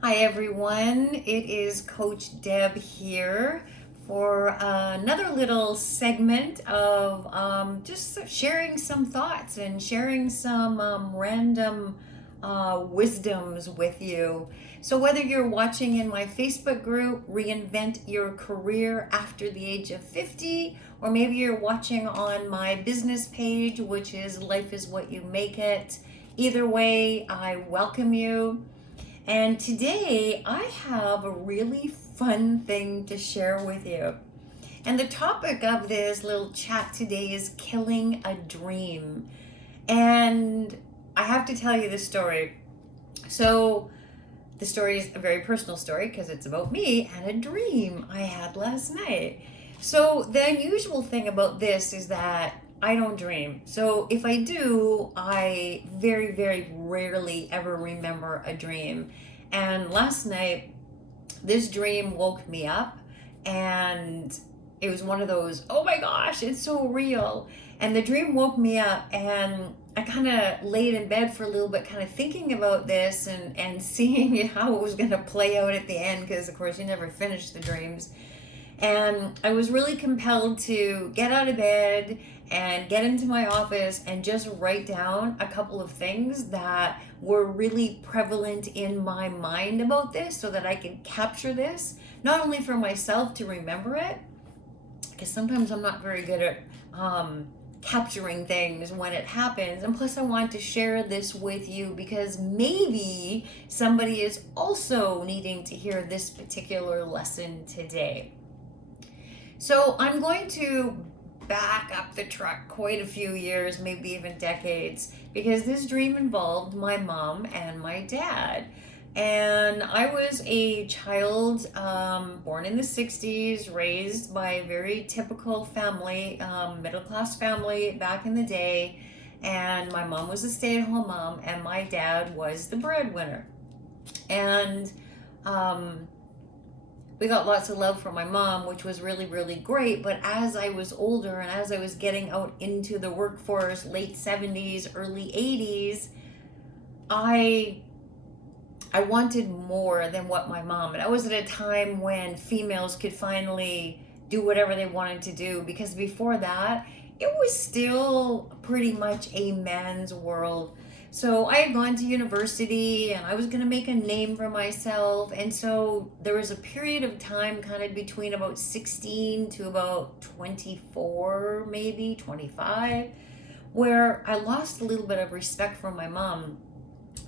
Hi everyone, it is Coach Deb here for another little segment of just sharing some thoughts and sharing some random wisdoms with you. So, whether you're watching in my Facebook group, Reinvent Your Career After the Age of 50, or maybe you're watching on my business page, which is Life is What You Make It, either way, I welcome you. And today I have a really fun thing to share with you. And the topic of this little chat today is killing a dream. And I have to tell you this story. So, the story is a very personal story because it's about me and a dream I had last night. So, the unusual thing about this is that I don't dream. So, if I do, I very, very rarely ever remember a dream. And last night, this dream woke me up, and it was one of those, oh my gosh, it's so real. And the dream woke me up, and I kind of laid in bed for a little bit, kind of thinking about this and seeing how it was going to play out at the end, because of course you never finish the dreams. And I was really compelled to get out of bed and get into my office and just write down a couple of things that were really prevalent in my mind about this so that I could capture this, not only for myself to remember it, because sometimes I'm not very good at capturing things when it happens. And plus, I want to share this with you because maybe somebody is also needing to hear this particular lesson today. So I'm going to back up the truck quite a few years, maybe even decades, because this dream involved my mom and my dad. And I was a child born in the 60s, raised by a very typical family, middle class family back in the day. And my mom was a stay at home mom, and my dad was the breadwinner. And we got lots of love from my mom, which was really, really great. But as I was older and as I was getting out into the workforce, late 70s, early 80s, I I wanted more than what my mom. And I was at a time when females could finally do whatever they wanted to do, because before that, it was still pretty much a man's world. So I had gone to university and I was going to make a name for myself. And so there was a period of time kind of between about 16 to about 24, maybe 25, where I lost a little bit of respect for my mom.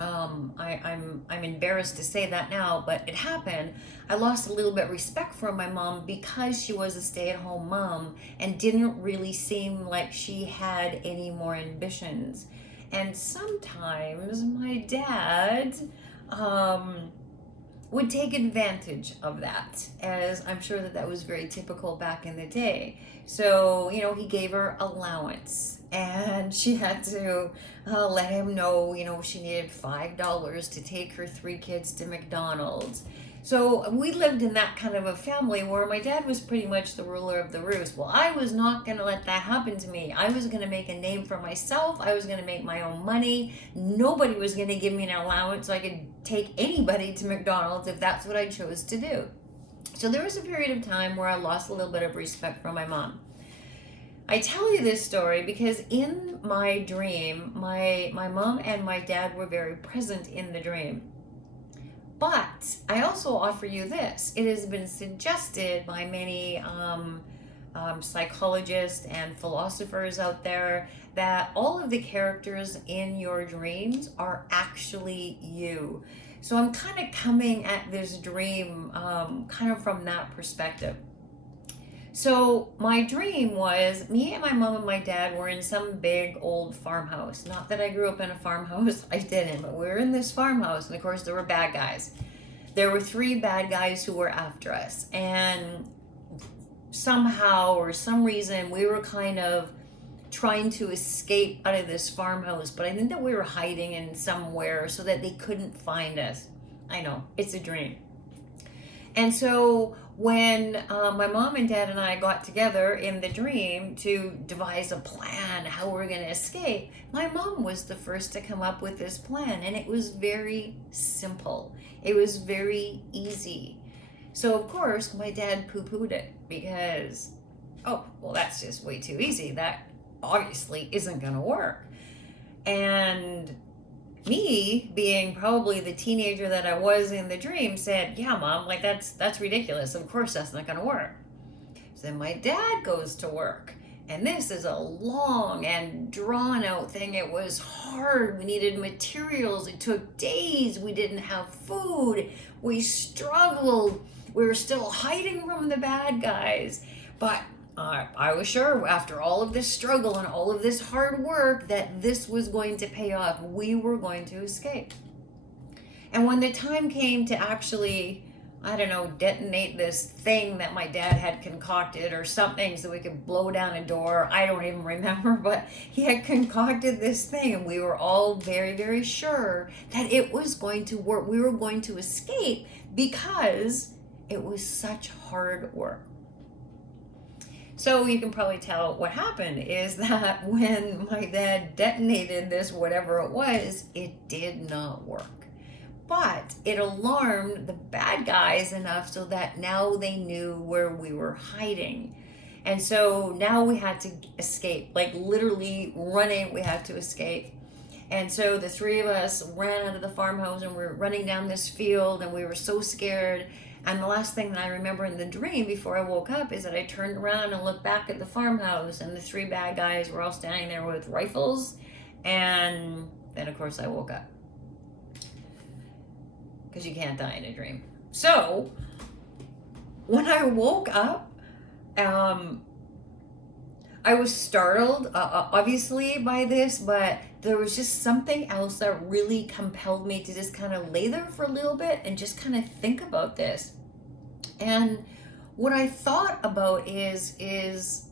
I'm embarrassed to say that now, but it happened. I lost a little bit of respect for my mom because she was a stay-at-home mom and didn't really seem like she had any more ambitions. And sometimes my dad um, would take advantage of that, as I'm sure that that was very typical back in the day. So, he gave her allowance, and she had to let him know, she needed $5 to take her three kids to McDonald's. So we lived in that kind of a family where my dad was pretty much the ruler of the roost. Well, I was not going to let that happen to me. I was going to make a name for myself. I was going to make my own money. Nobody was going to give me an allowance so I could take anybody to McDonald's if that's what I chose to do. So there was a period of time where I lost a little bit of respect for my mom. I tell you this story because in my dream, my mom and my dad were very present in the dream. But I also offer you this. It has been suggested by many psychologists and philosophers out there that all of the characters in your dreams are actually you. So I'm kind of coming at this dream kind of from that perspective. So my dream was me and my mom and my dad were in some big old farmhouse. Not that I grew up in a farmhouse, I didn't, but we were in this farmhouse, and of course there were bad guys. There were three bad guys who were after us, and somehow or some reason we were kind of trying to escape out of this farmhouse, but I think that we were hiding in somewhere so that they couldn't find us. I know, it's a dream. And so when my mom and dad and I got together in the dream to devise a plan how we're going to escape, my mom was the first to come up with this plan, and it was very simple. It was very easy. So of course my dad poo-pooed it because, oh, well, that's just way too easy. That obviously isn't going to work. And me, being probably the teenager that I was in the dream, said, yeah, Mom, like that's ridiculous. Of course that's not going to work. So then my dad goes to work. And this is a long and drawn out thing. It was hard. We needed materials. It took days. We didn't have food. We struggled. We were still hiding from the bad guys. But I was sure after all of this struggle and all of this hard work that this was going to pay off. We were going to escape. And when the time came to actually, I don't know, detonate this thing that my dad had concocted or something so we could blow down a door, I don't even remember, but he had concocted this thing and we were all very, very sure that it was going to work. We were going to escape because it was such hard work. So you can probably tell what happened is that when my dad detonated this, whatever it was, it did not work. But it alarmed the bad guys enough so that now they knew where we were hiding. And so now we had to escape, like literally running, we had to escape. And so the three of us ran out of the farmhouse and we were running down this field and we were so scared. And the last thing that I remember in the dream before I woke up is that I turned around and looked back at the farmhouse and the three bad guys were all standing there with rifles. And then, of course, I woke up. Because you can't die in a dream. So, when I woke up, I was startled, obviously, by this, but there was just something else that really compelled me to just kind of lay there for a little bit and just kind of think about this. And what I thought about is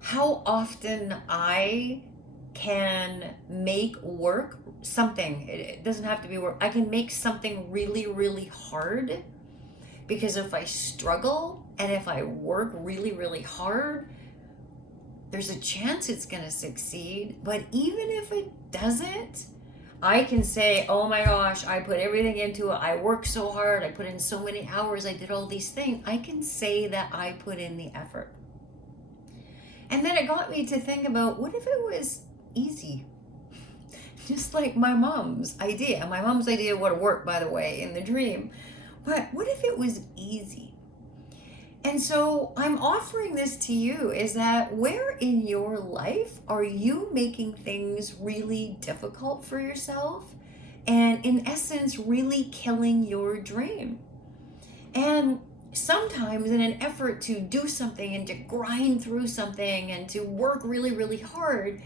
how often I can make work something. It doesn't have to be work. I can make something really, really hard because if I struggle and if I work really, really hard, there's a chance it's going to succeed. But even if it doesn't, I can say, oh my gosh, I put everything into it. I worked so hard. I put in so many hours. I did all these things. I can say that I put in the effort. And then it got me to think about, what if it was easy? Just like my mom's idea. My mom's idea would have worked, by the way, in the dream. But what if it was easy? And so I'm offering this to you, is that where in your life are you making things really difficult for yourself and in essence really killing your dream? And sometimes in an effort to do something and to grind through something and to work really, really hard,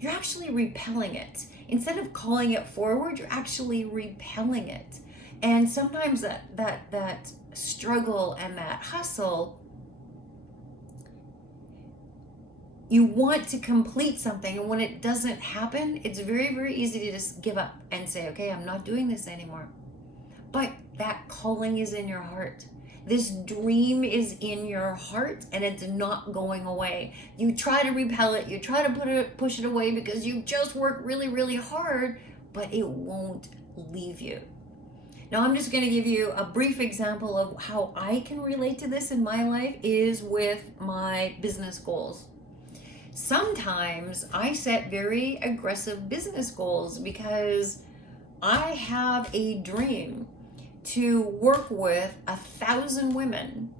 you're actually repelling it. Instead of calling it forward, you're actually repelling it. And sometimes that struggle and that hustle, you want to complete something, and when it doesn't happen, it's very, very easy to just give up and say, okay, I'm not doing this anymore. But that calling is in your heart. This dream is in your heart and it's not going away. You try to repel it, you try to push it away because you just worked really, really hard, but it won't leave you. Now, I'm just going to give you a brief example of how I can relate to this in my life is with my business goals. Sometimes I set very aggressive business goals because I have a dream to work with 1,000 women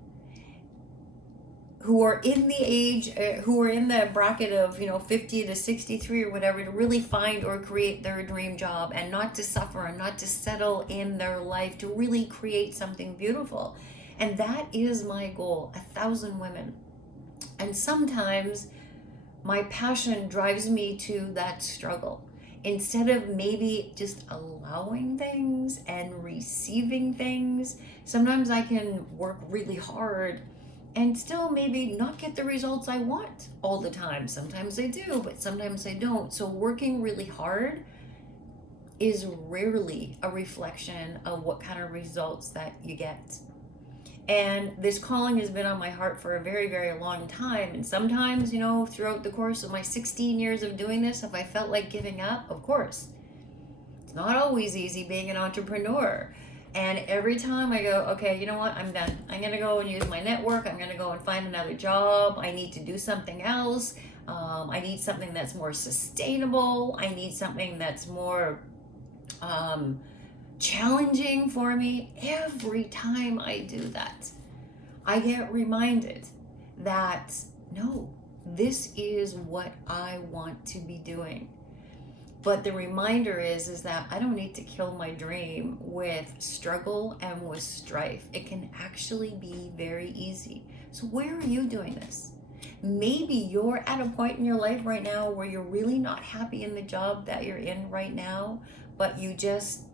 who are in the age, who are in the bracket of 50 to 63 or whatever, to really find or create their dream job and not to suffer and not to settle in their life, to really create something beautiful. And that is my goal, 1,000 women. And sometimes my passion drives me to that struggle. Instead of maybe just allowing things and receiving things, sometimes I can work really hard and still maybe not get the results I want all the time. Sometimes I do, but sometimes I don't. So working really hard is rarely a reflection of what kind of results that you get. And this calling has been on my heart for a very, very long time. And sometimes, throughout the course of my 16 years of doing this, have I felt like giving up? Of course. It's not always easy being an entrepreneur. And every time I go, okay, you know what? I'm done. I'm going to go and use my network. I'm going to go and find another job. I need to do something else. I need something that's more sustainable. I need something that's more challenging for me. Every time I do that, I get reminded that no, this is what I want to be doing. But the reminder is that I don't need to kill my dream with struggle and with strife. It can actually be very easy. So where are you doing this? Maybe you're at a point in your life right now where you're really not happy in the job that you're in right now, but you just,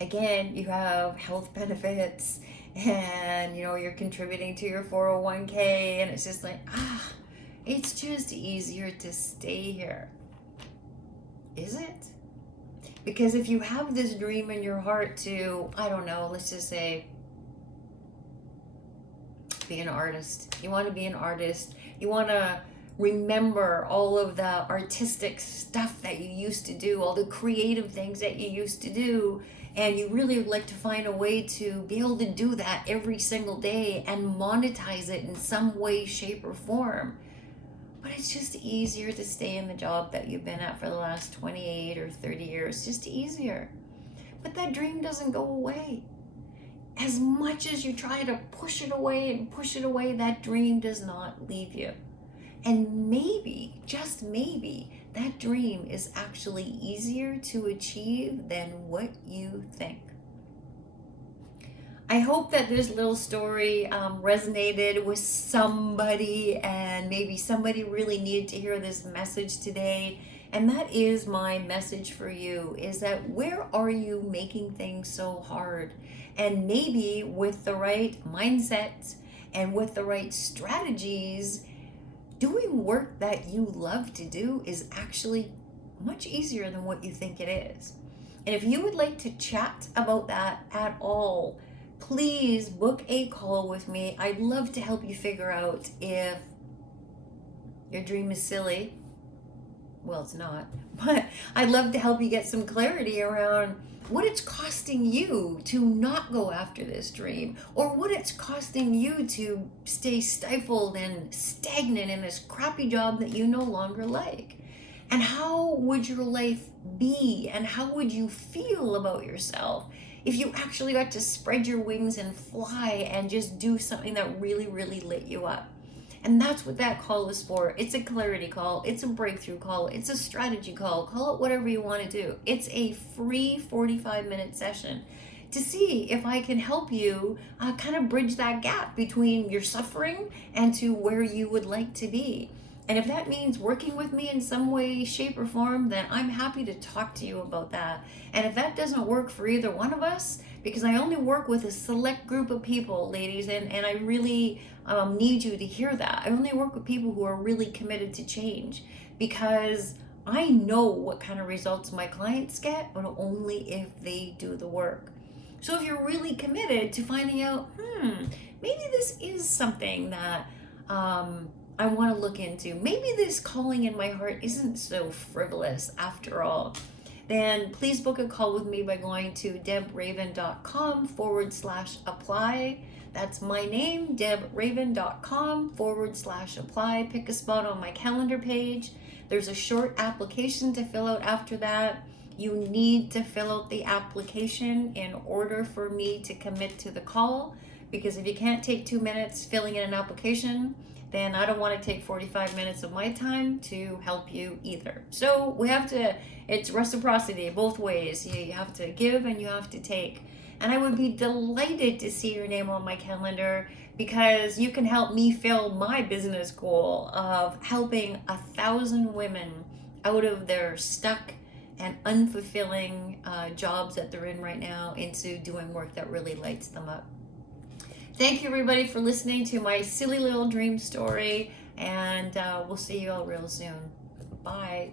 again, you have health benefits and you're contributing to your 401k, and it's just like, it's just easier to stay here. Is it? Because if you have this dream in your heart to, I don't know, let's just say, be an artist. You want to be an artist. You want to remember all of the artistic stuff that you used to do, all the creative things that you used to do, and you really would like to find a way to be able to do that every single day and monetize it in some way, shape, or form. But it's just easier to stay in the job that you've been at for the last 28 or 30 years. Just easier. But that dream doesn't go away. As much as you try to push it away, that dream does not leave you. And maybe, just maybe, that dream is actually easier to achieve than what you think. I hope that this little story resonated with somebody, and maybe somebody really needed to hear this message today. And that is my message for you, is that where are you making things so hard? And maybe with the right mindset and with the right strategies, doing work that you love to do is actually much easier than what you think it is. And if you would like to chat about that at all, please book a call with me. I'd love to help you figure out if your dream is silly. Well, it's not, but I'd love to help you get some clarity around what it's costing you to not go after this dream, or what it's costing you to stay stifled and stagnant in this crappy job that you no longer like. And how would your life be, and how would you feel about yourself if you actually got to spread your wings and fly and just do something that really, really lit you up? And that's what that call is for. It's a clarity call. It's a breakthrough call. It's a strategy call. Call it whatever you want to do. It's a free 45-minute session to see if I can help you kind of bridge that gap between your suffering and to where you would like to be. And if that means working with me in some way, shape, or form, then I'm happy to talk to you about that. And if that doesn't work for either one of us, because I only work with a select group of people, ladies, and I really need you to hear that. I only work with people who are really committed to change, because I know what kind of results my clients get, but only if they do the work. So if you're really committed to finding out, maybe this is something that I want to look into, maybe this calling in my heart isn't so frivolous after all, then please book a call with me by going to debraven.com/apply. That's my name, debraven.com/apply. Pick a spot on my calendar page. There's a short application to fill out after that. You need to fill out the application in order for me to commit to the call, because if you can't take 2 minutes filling in an application, then I don't want to take 45 minutes of my time to help you either. So it's reciprocity both ways. You have to give and you have to take. And I would be delighted to see your name on my calendar, because you can help me fill my business goal of helping 1,000 women out of their stuck and unfulfilling jobs that they're in right now into doing work that really lights them up. Thank you, everybody, for listening to my silly little dream story, and we'll see you all real soon. Bye.